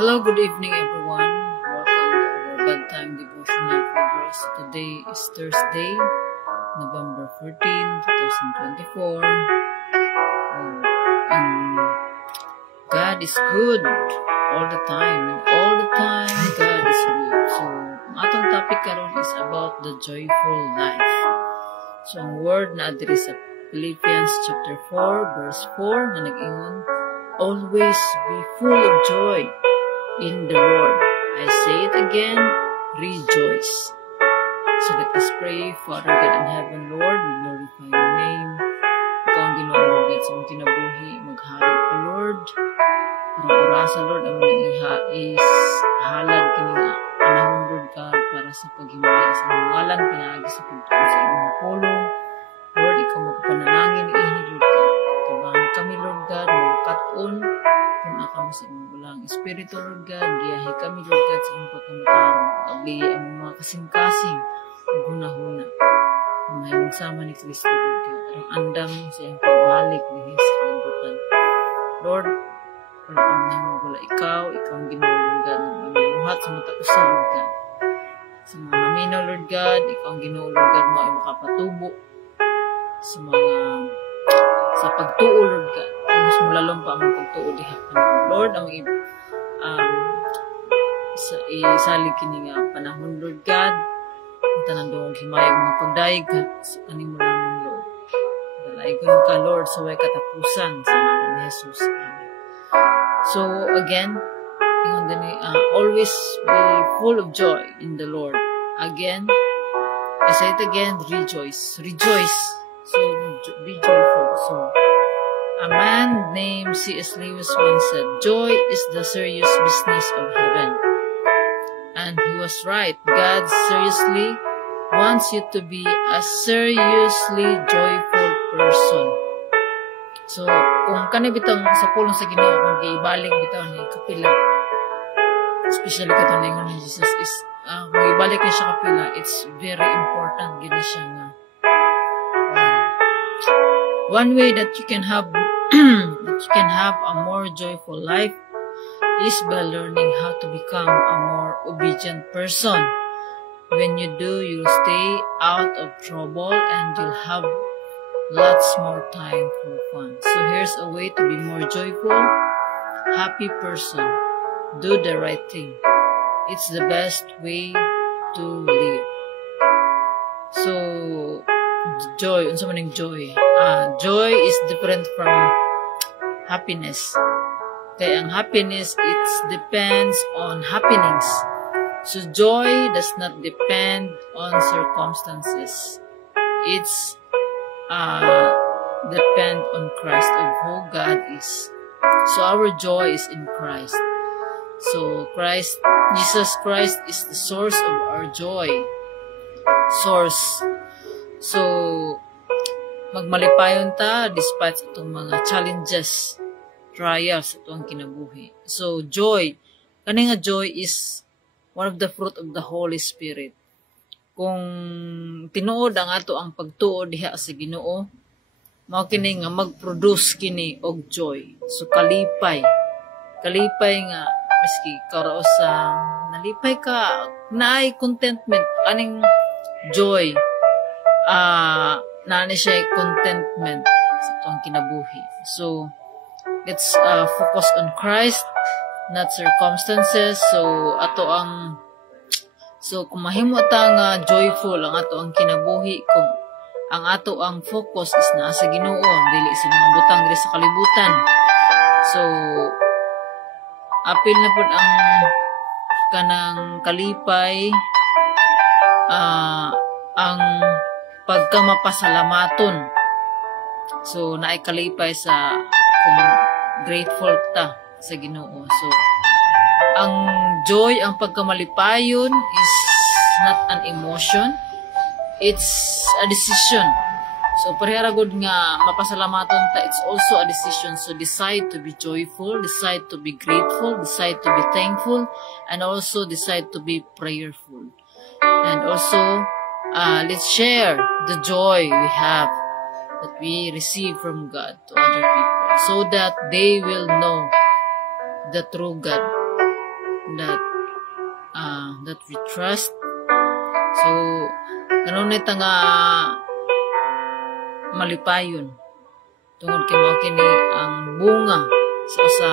Hello, good evening everyone. Welcome to our bedtime devotional progress. Today is Thursday, November 14, 2024. And God is good all the time. And all the time, God is good. So, ang atong topic karon is about the joyful life. So, ang word na adiri sa Philippians chapter 4, verse 4 na nag-ingon, always be full of joy in the Lord. I say it again, rejoice. So let us pray. Father God in heaven, Lord, we glorify your name. Ikaw ang Ginoo, Lord God, sa mong kinabuhi. Maghari ka, Lord. Parang orasa, Lord, ang mga is halad kining panahon, Lord God, para sa paghimaya sa ngalan, pinaagi sa pagtuon sa imong pulong. Lord, ikaw magpanalangin ni ini, Lord God. Kabangan kami, Lord God, magkaton kung kami sa imong ulang Espiritu, Lord God, giyahi kami, Lord God, sa imong pagkamatarong, abli ang mga kasing-kasing, huna-huna, mga sama ni Kristo, Lord God, ang andam sa iyong pagbalik din sa kalibutan. Lord, wala ang nahimong wala ikaw ang Ginoo, Lord God, ng mamuhat sa mga tausa, Lord God. Sa mga maminaw, Lord God, ikaw ang Ginoo, Lord God, mo ay makapatubo sa mga sa pagtuo, Lord God. Mas mulalong pa ang pagtuo diha. Lord, ang isalig kini nga panahon, Lord God. Ang tanang doong himayag mga pagdayeg sa kanimo lamang, Lord. Dalaygon ka, Lord, sa way katapusan sa ngalan ni Jesus. Amen. So, again, always be full of joy in the Lord. Again, I say it again, rejoice. Rejoice. So, be joyful. So, a man named C.S. Lewis once said, joy is the serious business of heaven. And he was right. God seriously wants you to be a seriously joyful person. So, kung kanibitang sa pulong sa Ginoo, kung giibalik bitaw ni kapila, especially katong ningon ni Jesus is, kung ibalik niya siya kapila, it's very important. Gina siya nga. One way that you can have a more joyful life is by learning how to become a more obedient person. When you do, you'll stay out of trouble and you'll have lots more time for fun. So here's a way to be more joyful, happy person. Do the right thing. It's the best way to live. So, joy, unsa man ning joy? Joy is different from happiness. Kaya ang happiness, it depends on happenings. So, joy does not depend on circumstances. It's depend on Christ, of who God is. So, our joy is in Christ. So, Jesus Christ is the source of our joy. Source. So, magmalipayon ta despite itong mga challenges, trials itong kinabuhi. So, joy. Kani nga joy is one of the fruit of the Holy Spirit. Kung tinuod ang ato ang pagtuo diha sa Ginoo, mao kini nga mag-produce kini og joy. So, kalipay. Kalipay nga, maski karaos sa nalipay ka, naay contentment, kaning joy, nani siya contentment sa itong kinabuhi. So, let's focus on Christ, not circumstances. So kung mahimo ta nga joyful ang ato ang kinabuhi, kung ang ato ang focus is na sa Ginoo, dili sa mga butang dili sa kalibutan. So, apil na pud ang kanang kalipay, ang pagkamapasalamaton. So, naay kalipay sa kung grateful ta sa Ginoo. So, ang joy, ang pagkamalipayon is not an emotion. It's a decision. So, parehara gud nga mapasalamaton ta, it's also a decision. So, decide to be joyful, decide to be grateful, decide to be thankful, and also decide to be prayerful. And also, let's share the joy we have, that we receive from God to other people, so that they will know the true God that we trust. So kanunay ta nga malipayon tungod kay mao kini ang bunga sa usa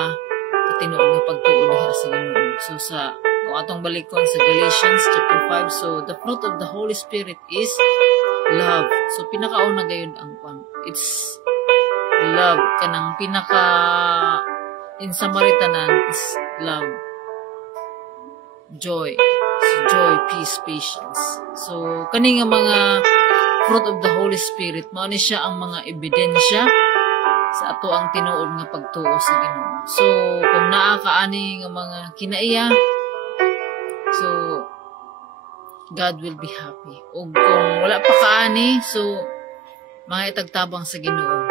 ka tinuod nga pagtuo diha sa Ginoo. So sa kung atong balikon sa Galatians chapter 5, so the fruit of the Holy Spirit is love. So pinakauna gayud ang it's love, kanang pinaka in Samaritanan is love, joy, peace, patience. So kani nga mga fruit of the Holy Spirit, mao ni siya ang mga ebidensya sa ato ang tinuod nga pagtuo sa Ginoo. So kung naa kaani nga mga kinaiya, so God will be happy. O kung wala pa kaani, so mga itagtabang sa Ginoo.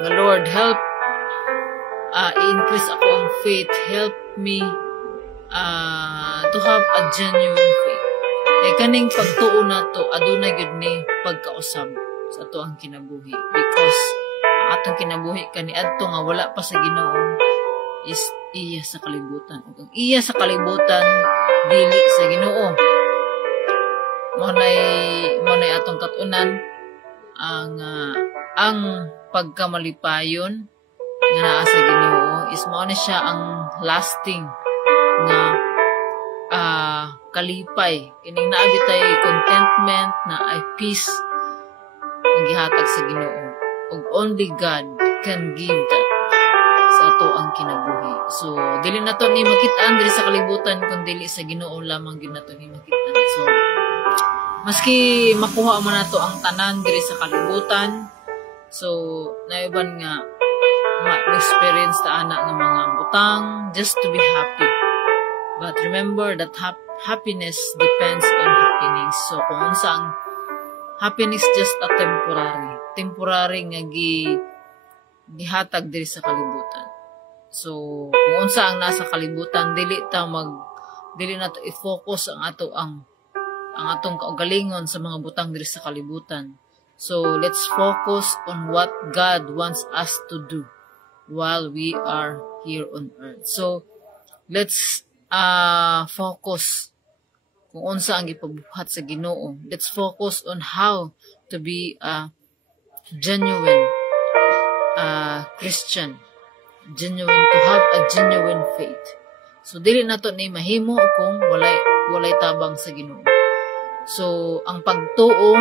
The Lord, help i-increase ako ang faith. Help me to have a genuine faith. Kaya kaning pagtuo na to, adunay gud ni pagkausab sa ato ang kinabuhi. Because ang atong kinabuhi kani adto nga wala pa sa Ginoo is iya sa kalibutan. Ug ang iya sa kalibutan dili sa Ginoo. Monay atong katunan ang pagkamalipayon nga naa sa Ginoo is mao ni siya ang lasting nga kalipay, kining naa bitay contentment, na ay peace ang gihatag sa Ginoo. Ug only God can give that sa ato ang kinabuhi. So dili nato ni makit-an diri sa kalibutan kun dili sa Ginoo lamang gyud nato ni makit-an. So maski makuha man nato ang tanan diri sa kalibutan, so naiban nga ma-experience ta ana nga mga butang just to be happy. But remember that happiness depends on happiness. So kung unsa ang happiness just a temporary nga gihatag diri sa kalibutan. So kung unsa ang nasa kalibutan, dili nato i-focus ang atong kaugalingon sa mga butang diri sa kalibutan. So let's focus on what God wants us to do while we are here on earth. So let's focus kung unsa ang gipabuhat sa Ginoo. Let's focus on how to be a genuine Christian, to have a genuine faith. So dili nato ni mahimo kung walay tabang sa Ginoo. So ang pagtuo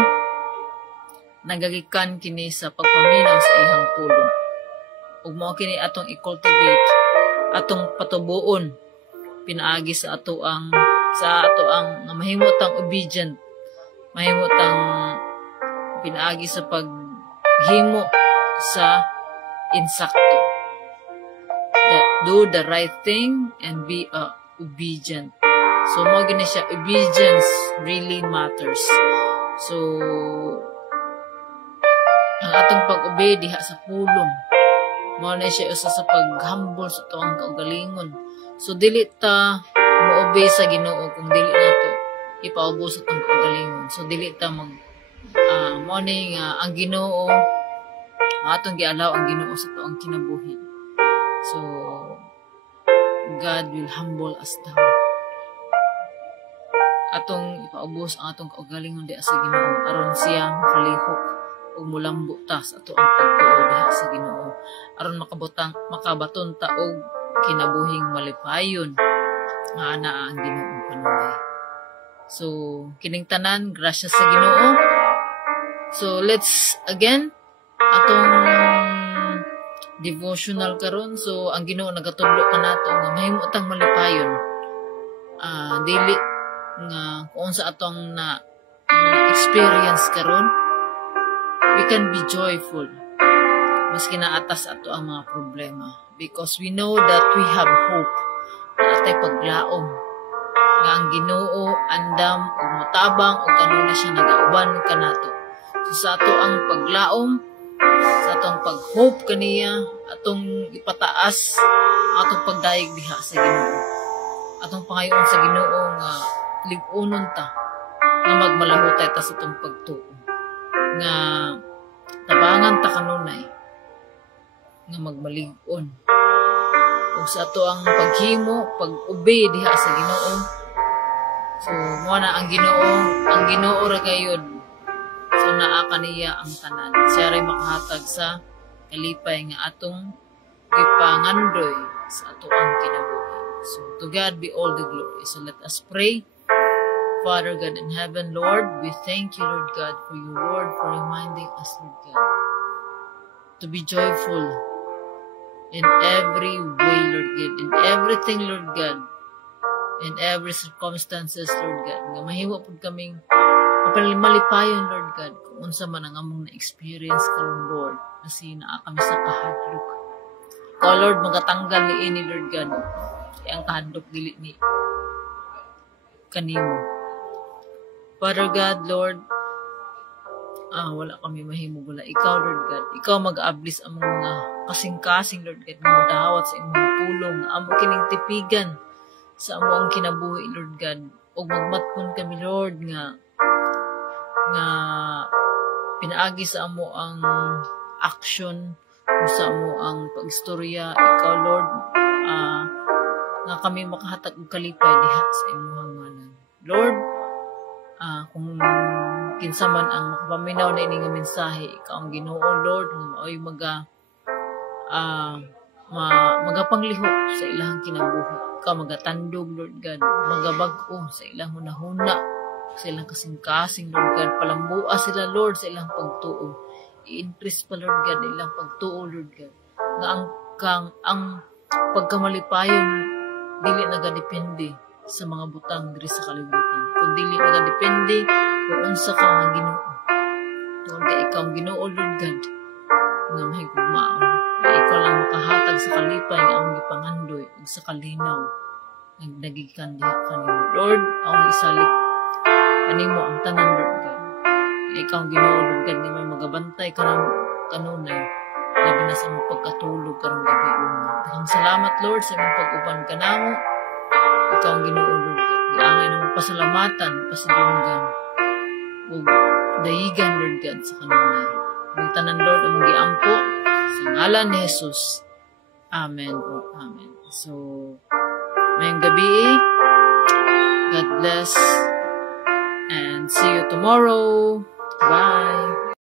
nagagikan kini sa pagpaminaw sa ihang pulong. Ug mao kini atong i-cultivate, atong patubuon pinaagi sa ato ang mahimutang obedient, mahimutang pinaagi sa paghimo sa insakto. Do the right thing and be obedient. So mo gini siya, obedience really matters. So ang atong pag-obey diha sa pulong, mao na siya usa sa paghambol sa tuwang kaugalingon. So dili ta mo-obey sa Ginoo kung dili nato ipaubos sa tuwang kaugalingon. So dili ta mao ni nga ang Ginoo atong gialaw ang Ginoo sa tuwang kinabuhi. So God will humble us down. Atong ipaubos ang atong kaugalingon diha sa Ginoo aron siya makalihok ug mulambo ta sa ato ang pagtuo diha sa Ginoo aron makabaton ta og kinabuhing malipayon nga anaa ang Ginoo kanunay. So kining tanan grasya sa Ginoo. So let's again atong devotional karon. So ang Ginoo nagatudlo kanato nga mahimo tang malipayon. Dili nga kung sa atong na experience karon, we can be joyful maski naatas ato ang mga problema, because we know that we have hope na atay paglaom nga ang Ginoo andam ug mutabang ug kanuna siya nagauban kanato. So sa ato ang paglaom, sa atong pag-hope kaniya, atong ipataas atong pagdayeg diha sa Ginoo, atong pangayoon sa Ginoo nga lig-unon ta nga magmalahutay ta sa itong pagtuo, nga tabangan ta kanunay nga magmalig-on ug sa ato ang paghimo, pag-obey diha sa Ginoo. So mo na ang Ginoo ra gayud. So naa kaniya ang tanan. Siya ray makahatag sa kalipay nga atong gipangandoy sa ato ang kinabuhi. So to God be all the glory. So let us pray. Father God in heaven, Lord, we thank you, Lord God, for your word, for reminding us, Lord God, to be joyful in every way, Lord God, in everything, Lord God, in every circumstances, Lord God. Nga mahimo pud kaming malipayon, Lord God, kung unsa man ang among na-experience karon, Lord, kasi naa kami sa kahadlok. Ikaw, Lord, magatanggal ni ini, Lord God, kaya ang kahadlok dili ni kanimo. Father God, Lord, wala kami mahimo wala. Ikaw, Lord God, ikaw mag-ablis ang mga kasing-kasing, Lord God, nga madawat sa imong pulong, amo kining tipigan sa amo ang kinabuhi, Lord God. O magmatkon kami, Lord, nga pinaagi sa amo ang action, sa amo ang pag-istorya. Ikaw, Lord, nga kami makahatag og kalipay diha sa imong ngalan. Lord, kung kinsa man ang makapaminaw na ini nga mensahe, ikaw ang Ginoo, Lord, nga maoy magapangliho sa ilahang kinabuhi. Ikaw magatandog, Lord God, magabag-o sa ilang hunahuna, sa ilang kasing-kasing, Lord God, palambua sila, Lord, sa ilang pagtuo. I-increase pa, Lord God, ilang pagtuo, Lord God, nga ang pagkamalipayon dili nagadepende sa mga butang diri sa kalibutan, kung dili nagadepende kung unsa ka nga Ginoo. Tungod kay ikaw ang Ginoo, Lord God, nga mahigugmaon, na ikaw lang makahatag sa kalipay nga among gipangandoy ug sa kalinaw nagdagikan diha kanimo. Lord, akong isalik kanimo ang tanan, Lord God. Ikaw ang Ginoo, Lord God, nga may magabantay kanunay labi na sa imong pagkatulog karong gabi una. Daghang salamat, Lord, sa imong pag-uban kanamo. Ikaw ang Ginoo, Lord God. Giangay ng pasalamatan, pasidunggan, o dayigan, Lord God, sa kanunay. Ang tanan, Lord, ang giampo sa ngalan ni Jesus. Amen o amen. So, mayong gabi, God bless, and see you tomorrow. Bye.